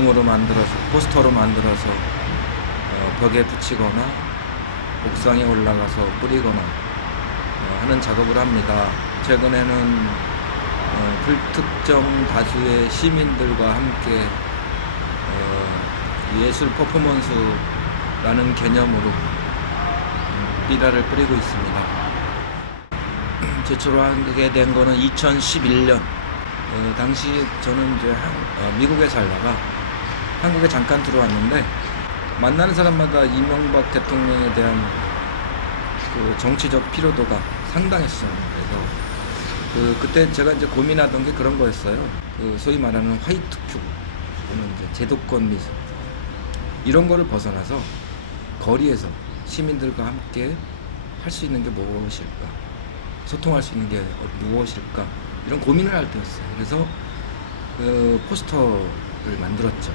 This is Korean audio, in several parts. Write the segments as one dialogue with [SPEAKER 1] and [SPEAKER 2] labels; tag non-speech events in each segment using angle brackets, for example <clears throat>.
[SPEAKER 1] 작품으로 만들어서 포스터로 만들어서 어, 벽에 붙이거나 옥상에 올라가서 뿌리거나 어, 하는 작업을 합니다. 최근에는 어, 불특정 다수의 시민들과 함께 어, 예술 퍼포먼스라는 개념으로 음, 삐라를 뿌리고 있습니다. <clears throat> 제출하게 된 거는 2011년. 어, 당시 저는 이제 한- 어, 미국에 살다가 한국에 잠깐 들어왔는데 만나는 사람마다 이명박 대통령에 대한 그 정치적 피로도가 상당했어요. 그래서 그 그때 제가 이제 고민하던 게 그런 거였어요. 그 소위 말하는 화이트 큐 또는 이제 제도권 미술 이런 거를 벗어나서 거리에서 시민들과 함께 할 수 있는 게 무엇일까? 소통할 수 있는 게 무엇일까? 이런 고민을 할 때였어요. 그래서 그 포스터를 만들었죠.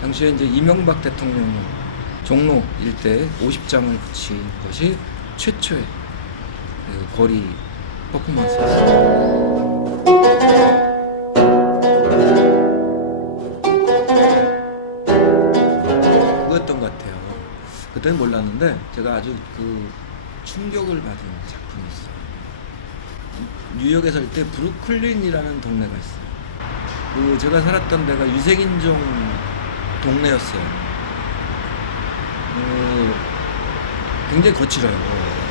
[SPEAKER 1] 당시에 이제 이명박 대통령 종로 일대에 50장을 붙인 것이 최초의 그 거리 퍼포먼스였어요. 그거였던 것 같아요. 그때는 몰랐는데 제가 아주 그 충격을 받은 작품이 있어요. 뉴욕에 살 때 브루클린이라는 동네가 있어요. 그 제가 살았던 데가 유색인종 동네였어요. 그 굉장히 거칠어요.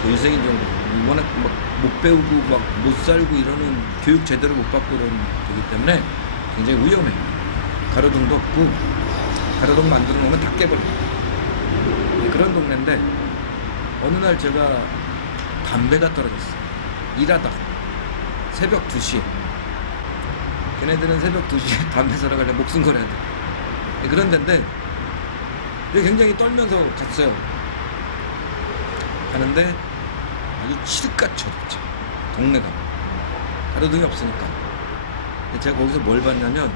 [SPEAKER 1] 그 유색인종 워낙 막 못 배우고 막 못 살고 이러는 교육 제대로 못 받고 이런 거기 때문에 굉장히 위험해요. 가로등도 없고 가로등 만들어 놓으면 다 깨버려요. 그런 동네인데 어느 날 제가 담배가 떨어졌어요. 일하다가 새벽 2시에 걔네들은 새벽 2시에 <laughs> 담배 사러 가려 목숨 걸어야 돼. 예, 그런 데인데 굉장히 떨면서 갔어요. 가는데 아주 칠흑같이 어둡죠. 동네가. 가로등이 없으니까. 제가 거기서 뭘 봤냐면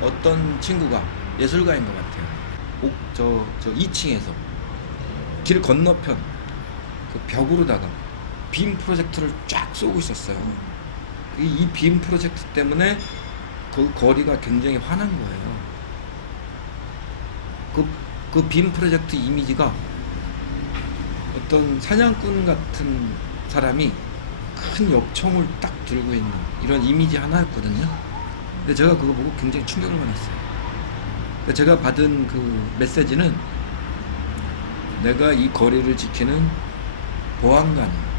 [SPEAKER 1] 어떤 친구가 예술가인 것 같아요. 옥, 저, 저 2층에서 길 건너편 그 벽으로다가 빔 프로젝트를 쫙 쏘고 있었어요. 이 빔 프로젝트 때문에 그 거리가 굉장히 화난 거예요. 그, 그 빔 프로젝트 이미지가 어떤 사냥꾼 같은 사람이 큰 엽총을 딱 들고 있는 이런 이미지 하나였거든요. 근데 제가 그거 보고 굉장히 충격을 받았어요. 제가 받은 그 메시지는 내가 이 거리를 지키는 보안관이야.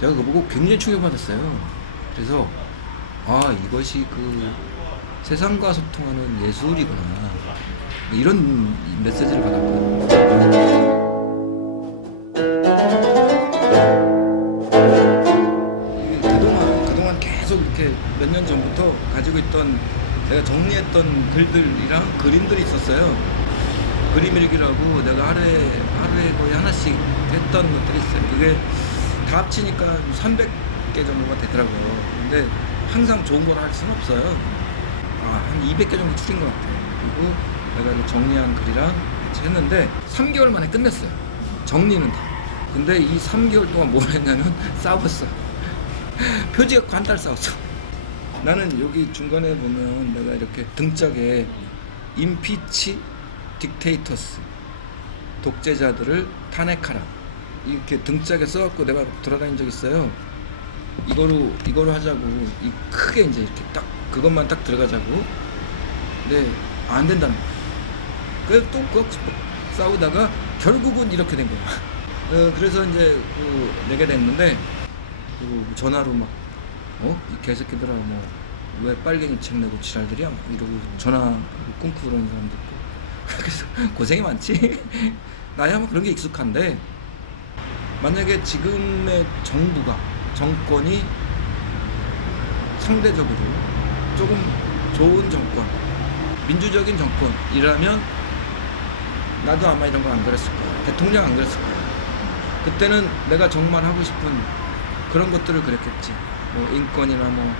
[SPEAKER 1] 제가 그거 보고 굉장히 충격받았어요. 그래서 아 이것이 그 세상과 소통하는 예술이구나 이런 메시지를 받았거든요. 이렇게 몇 년 전부터 가지고 있던 내가 정리했던 글들이랑 그림들이 있었어요. 그림 일기라고 내가 하루에 하루에 거의 하나씩 했던 것들이 있어요. 그게 다 합치니까 300개 정도가 되더라고요. 근데 항상 좋은 걸 할 수는 없어요. 아, 한 200개 정도 줄인 것 같아요. 그리고 내가 정리한 글이랑 같이 했는데 3개월 만에 끝냈어요. 정리는 다. 근데 이 3개월 동안 뭘 했냐면 <laughs> 싸웠어. <laughs> 표지 갖고 한달 싸웠어. 나는 여기 중간에 보면 내가 이렇게 등짝에 임피치 딕테이터스 독재자들을 탄핵하라 이렇게 등짝에 써갖고 내가 돌아다닌 적 있어요. 이거로 이거로 하자고 이 크게 이제 이렇게 딱 그것만 딱 들어가자고. 근데 안 된다는 거야. 그래서 또 그거 싸우다가 결국은 이렇게 된 거야. <laughs> 어, 그래서 이제 그 내게 됐는데 그 전화로 막 어? 이 개새끼들아 뭐 왜 빨갱이 책 내고 지랄들이야? 막 이러고 전화 끊고 그러는 사람도 있고 <laughs> 그래서 고생이 많지 <laughs> 나야 뭐 그런 게 익숙한데 만약에 지금의 정부가 정권이 상대적으로 조금 좋은 정권 민주적인 정권이라면 나도 아마 이런 거 안 그랬을 거야 대통령 안 그랬을 거야 그때는 내가 정말 하고 싶은 그런 것들을 그랬겠지. 뭐 인권이나 뭐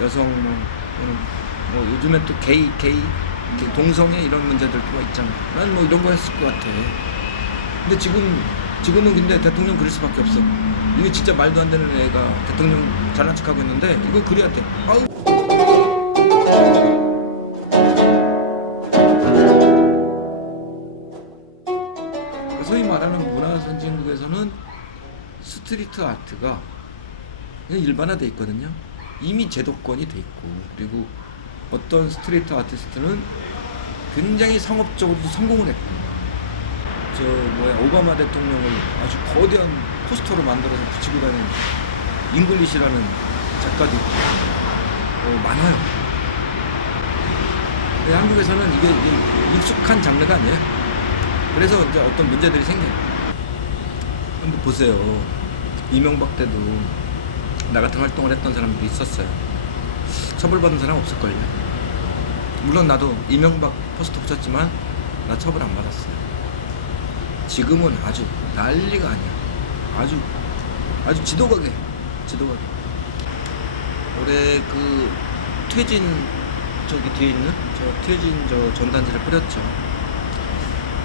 [SPEAKER 1] 여성 뭐, 또는 뭐 요즘에 또 게이 게이 동성애 이런 문제들도 있잖아. 난 뭐 이런 거 했을 것 같아. 근데 지금 지금은 근데 대통령 그릴 수밖에 없어. 이게 진짜 말도 안 되는 애가 대통령 잘난 척하고 있는데 이거 그래야 돼. 아우 스트리트 아트가 그냥 일반화돼 있거든요. 이미 제도권이 돼 있고 그리고 어떤 스트리트 아티스트는 굉장히 상업적으로도 성공을 했고 저 뭐야 오바마 대통령을 아주 거대한 포스터로 만들어서 붙이고 다니는 잉글리시라는 작가도 있고 어, 많아요. 한국에서는 이게, 이게 익숙한 장르가 아니에요. 그래서 이제 어떤 문제들이 생겨요. 한번 보세요. 이명박 때도 나 같은 활동을 했던 사람들이 있었어요. 처벌받은 사람 없을걸요. 물론 나도 이명박 포스터 붙였지만 나 처벌 안 받았어요. 지금은 아주 난리가 아니야. 아주 아주 지도가게 지도가게. 올해 그 퇴진 저기 뒤에 있는 저 퇴진 저 전단지를 뿌렸죠.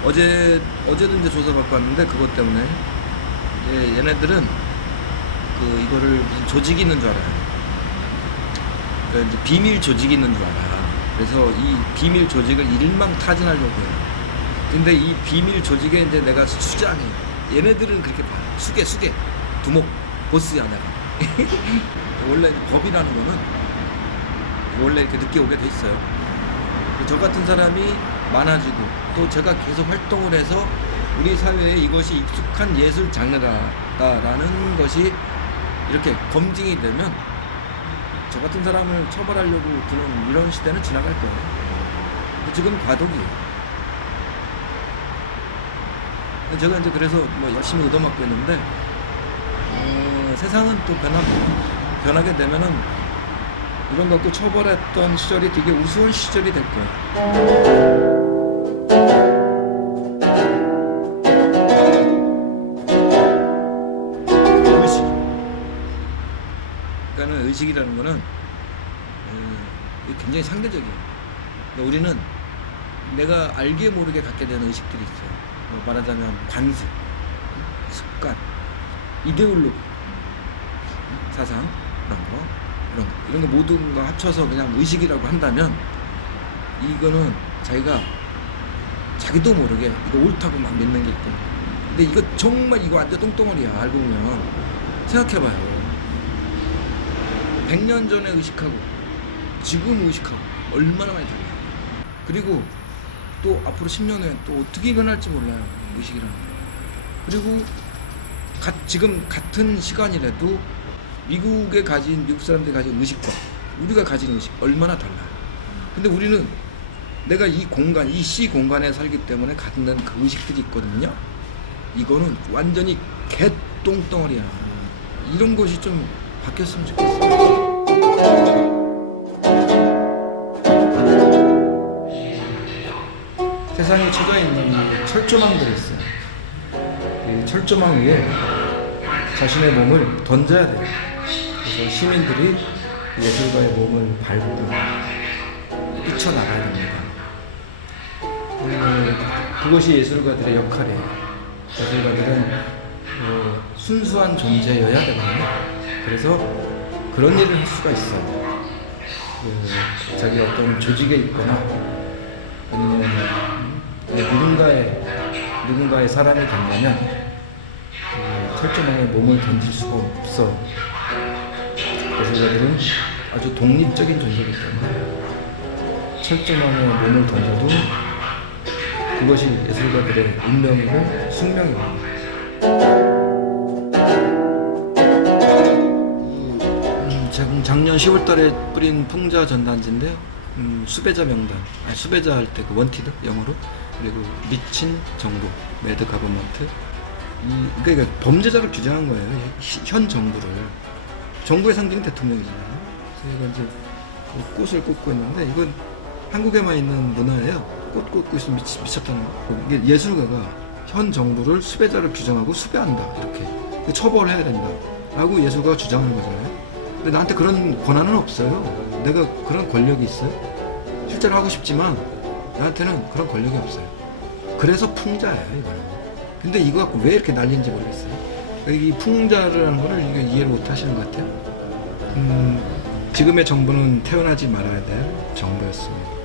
[SPEAKER 1] 어제 어제도 이제 조사 받고 왔는데 그것 때문에 얘네들은 그 이거를 무슨 조직이 있는 줄 알아요. 그러니까 이제 비밀 조직이 있는 줄 알아. 그래서 이 비밀 조직을 일망타진하려고 해요. 근데 이 비밀 조직에 이제 내가 수장이에요. 얘네들은 그렇게 봐. 수계, 수계. 두목, 보스야, 내가. <laughs> 원래 법이라는 거는 원래 이렇게 늦게 오게 돼 있어요. 저 같은 사람이 많아지고 또 제가 계속 활동을 해서 우리 사회에 이것이 익숙한 예술 장르다라는 것이 이렇게 검증이 되면 저 같은 사람을 처벌하려고 드는 이런 시대는 지나갈 거예요. 지금 과도기예요. 제가 이제 그래서 뭐 열심히 얻어맞고 있는데 어, 세상은 또 변합니다. 변하게 되면은 이런 거 갖고 처벌했던 시절이 되게 우스운 시절이 될 거예요. 그러니까는 의식이라는 거는 어, 굉장히 상대적이에요. 그러니까 우리는 내가 알게 모르게 갖게 되는 의식들이 있어요. 뭐 말하자면 관습, 습관, 이데올로기, 사상 이런 거, 이런 거, 이런 거 모든 거 합쳐서 그냥 의식이라고 한다면 이거는 자기가 자기도 모르게 이거 옳다고 막 믿는 게 있고 근데 이거 정말 이거 완전 똥덩어리야 알고 보면 생각해봐요 100년 전에 의식하고 지금 의식하고 얼마나 많이 달라요 그리고 또 앞으로 10년 후에 또 어떻게 변할지 몰라요 의식이라는 게 그리고 가- 지금 같은 시간이라도 미국에 가진 미국 사람들이 가진 의식과 우리가 가진 의식 얼마나 달라요 근데 우리는 내가 이 공간, 이 시 공간에 살기 때문에 갖는 그 의식들이 있거든요. 이거는 완전히 개똥덩어리야. 이런 것이 좀 바뀌었으면 좋겠어. 세상에 쳐져 있는 이 철조망들이 있어요. 이 철조망 위에 자신의 몸을 던져야 돼요. 그래서 시민들이 예술가의 몸을 밟고 뛰쳐나가야 됩니다. 음, 그것이 예술가들의 역할이에요. 예술가들은 어, 순수한 존재여야 되거든요. 그래서 그런 일을 할 수가 있어요. 그, 자기 어떤 조직에 있거나 아니면 음, 누군가의 누군가의 사람이 된다면 그 철조망에 몸을 던질 수가 없어. 예술가들은 아주 독립적인 존재이기 때문에 철조망에 몸을 던져도 그것이 예술가들의 운명이고 숙명입니다. 작년 10월달에 뿌린 풍자 전단지인데요. 음, 수배자 명단, 아, 수배자 할 때 그 원티드 영어로 그리고 미친 정부, 매드 가버먼트. 이 그러니까 범죄자를 규정한 거예요. 이 현 정부를 정부의 상징은 대통령이잖아요. 그래서 이제 그 꽃을 꽂고 있는데 이건 한국에만 있는 문화예요. 꽃 꽂고 있으면 미치, 미쳤다는 거. 이게 예술가가 현 정부를 수배자를 규정하고 수배한다 이렇게 그 처벌해야 된다. 라고 예술가가 주장하는 거잖아요. 근데 나한테 그런 권한은 없어요. 내가 그런 권력이 있어요. 실제로 하고 싶지만 나한테는 그런 권력이 없어요. 그래서 풍자예요 이거는. 근데 이거 갖고 왜 이렇게 난리인지 모르겠어요. 이 풍자라는 거를 이해를 못 하시는 것 같아요. 음, 지금의 정부는 태어나지 말아야 될 정부였습니다.